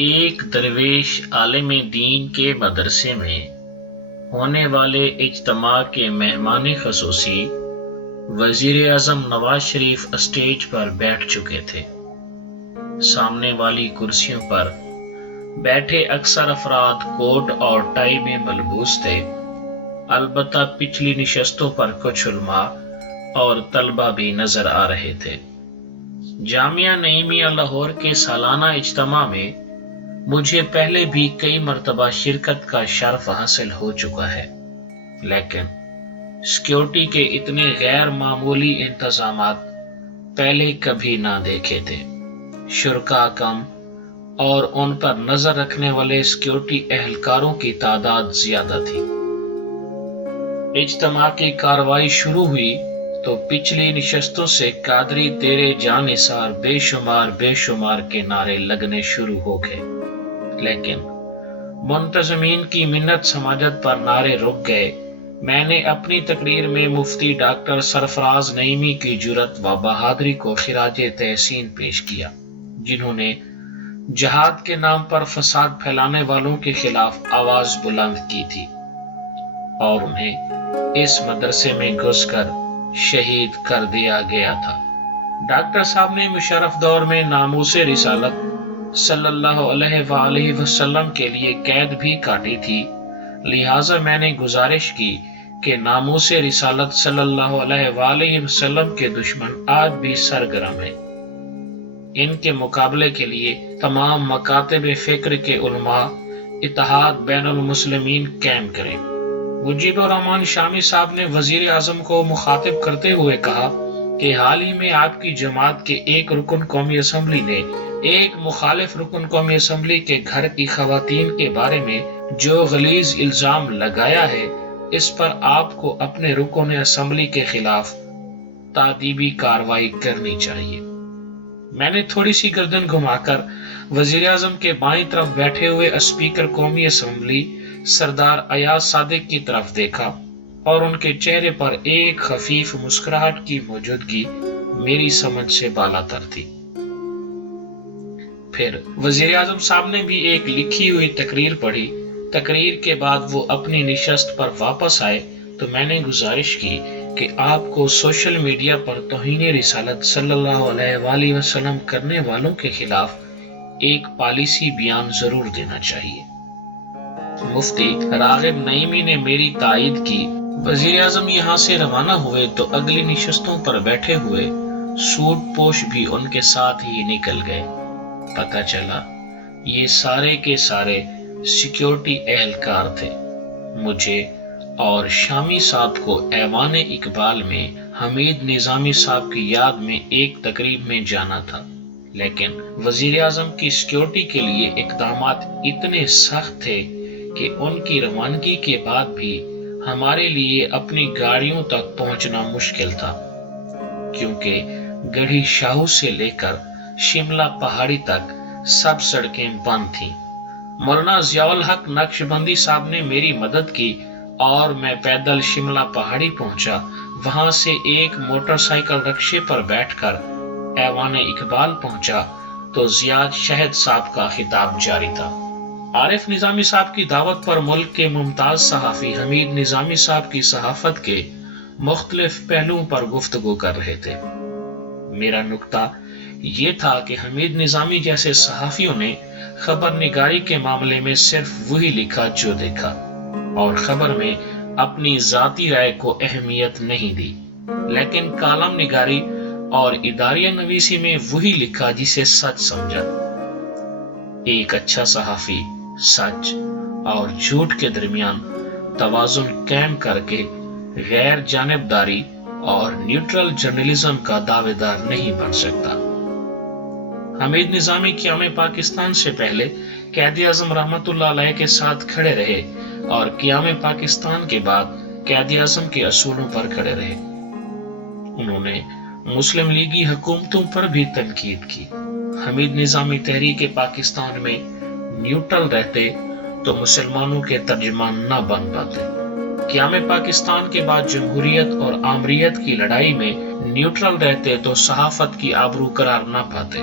ایک درویش عالم دین کے مدرسے میں ہونے والے اجتماع کے مہمان خصوصی وزیر اعظم نواز شریف اسٹیج پر بیٹھ چکے تھے۔ سامنے والی کرسیوں پر بیٹھے اکثر افراد کوٹ اور ٹائی میں ملبوس تھے، البتہ پچھلی نشستوں پر کچھ علماء اور طلبہ بھی نظر آ رہے تھے۔ جامعہ نعیمیہ لاہور کے سالانہ اجتماع میں مجھے پہلے بھی کئی مرتبہ شرکت کا شرف حاصل ہو چکا ہے، لیکن سیکیورٹی کے اتنے غیر معمولی انتظامات پہلے کبھی نہ دیکھے تھے۔ شرکاء کم اور ان پر نظر رکھنے والے سیکیورٹی اہلکاروں کی تعداد زیادہ تھی۔ اجتماع کی کارروائی شروع ہوئی تو پچھلی نشستوں سے قادری تیرے جاں نثار بے شمار کے نعرے لگنے شروع ہو گئے، لیکن منتظمین کی منت سماجت پر نعرے رک گئے۔ میں نے اپنی تقریر میں مفتی ڈاکٹر سرفراز نعیمی کی جرأت و بہادری کو خراج تحسین پیش کیا، جنہوں نے جہاد کے نام پر فساد پھیلانے والوں کے خلاف آواز بلند کی تھی اور انہیں اس مدرسے میں گھس کر شہید کر دیا گیا تھا۔ ڈاکٹر صاحب نے مشرف دور میں ناموس رسالت صلی اللہ علیہ وآلہ وسلم کے لیے قید بھی کاٹی تھی، لہٰذا میں نے گزارش کی کہ ناموس رسالت صلی اللہ علیہ وآلہ وسلم کے دشمن آج بھی سرگرم ہیں۔ ان کے مقابلے کے لیے تمام مکاتب فکر کے علماء اتحاد بین المسلمین قائم کریں۔ مجیب الرحمان شامی صاحب نے وزیر اعظم کو مخاطب کرتے ہوئے کہا کہ حال ہی میں آپ کی جماعت کے ایک رکن قومی اسمبلی نے ایک مخالف رکن قومی اسمبلی کے گھر کی خواتین کے بارے میں جو غلیظ الزام لگایا ہے، اس پر آپ کو اپنے رکن اسمبلی کے خلاف تادیبی کارروائی کرنی چاہیے۔ میں نے تھوڑی سی گردن گھما کر وزیر اعظم کے بائیں طرف بیٹھے ہوئے اسپیکر قومی اسمبلی سردار ایاز صادق کی طرف دیکھا اور ان کے چہرے پر ایک خفیف مسکراہٹ کی موجودگی میری سمجھ سے بالاتر تھی۔ پھر وزیر اعظم صاحب نے بھی ایک لکھی ہوئی تقریر پڑھی۔ تقریر کے بعد وہ اپنی نشست پر واپس آئے تو میں نے گزارش کی کہ آپ کو سوشل میڈیا پر توہین رسالت صلی اللہ علیہ وآلہ وسلم کرنے والوں کے خلاف ایک پالیسی بیان ضرور دینا چاہیے۔ مفتی راغب نعیمی نے میری تائید کی۔ وزیر اعظم یہاں سے روانہ ہوئے تو اگلی نشستوں پر بیٹھے ہوئے سوٹ پوش بھی ان کے ساتھ ہی نکل گئے۔ پتہ چلا یہ سارے کے سارے سیکیورٹی اہلکار تھے۔ مجھے اور شامی صاحب کو ایوان اقبال میں حمید نظامی صاحب کی یاد میں ایک تقریب میں جانا تھا، لیکن وزیر اعظم کی سیکیورٹی کے لیے اقدامات اتنے سخت تھے کہ ان کی روانگی کے بعد بھی ہمارے لیے اپنی گاڑیوں تک پہنچنا مشکل تھا، کیونکہ گڑھی شاہو سے لے کر شملہ پہاڑی تک سب سڑکیں بند تھیں۔ مولانا ضیاء الحق نقشبندی صاحب نے میری مدد کی اور میں پیدل شملہ پہاڑی پہنچا۔ وہاں سے ایک موٹر سائیکل رکشے پر بیٹھ کر ایوان اقبال پہنچا تو زیاد شہد صاحب کا خطاب جاری تھا۔ عارف نظامی صاحب کی دعوت پر ملک کے ممتاز صحافی حمید نظامی صاحب کی صحافت کے مختلف پہلوؤں پر گفتگو کر رہے تھے۔ میرا نکتہ یہ تھا کہ حمید نظامی جیسے صحافیوں نے خبر نگاری کے معاملے میں صرف وہی لکھا جو دیکھا اور خبر میں اپنی ذاتی رائے کو اہمیت نہیں دی، لیکن کالم نگاری اور اداریہ نویسی میں وہی لکھا جسے سچ سمجھا۔ ایک اچھا صحافی سچ اور جھوٹ کے درمیان توازن قائم کر کے غیر جانبداری اور نیوٹرل جرنلزم کا دعوے دار نہیں بن سکتا۔ حمید نظامی قیام پاکستان سے پہلے قائد اعظم رحمت اللہ علیہ کے ساتھ کھڑے رہے اور قیام پاکستان کے بعد قائد اعظم کے اصولوں پر کھڑے رہے۔ انہوں نے مسلم لیگی حکومتوں پر بھی تنقید کی۔ حمید نظامی تحریک پاکستان میں نیوٹرل رہتے تو مسلمانوں کے ترجمان نہ بن پاتے۔ قیام پاکستان کے بعد جمہوریت اور آمریت کی لڑائی میں نیوٹرل رہتے تو صحافت کی آبرو قرار نہ پاتے۔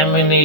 MNA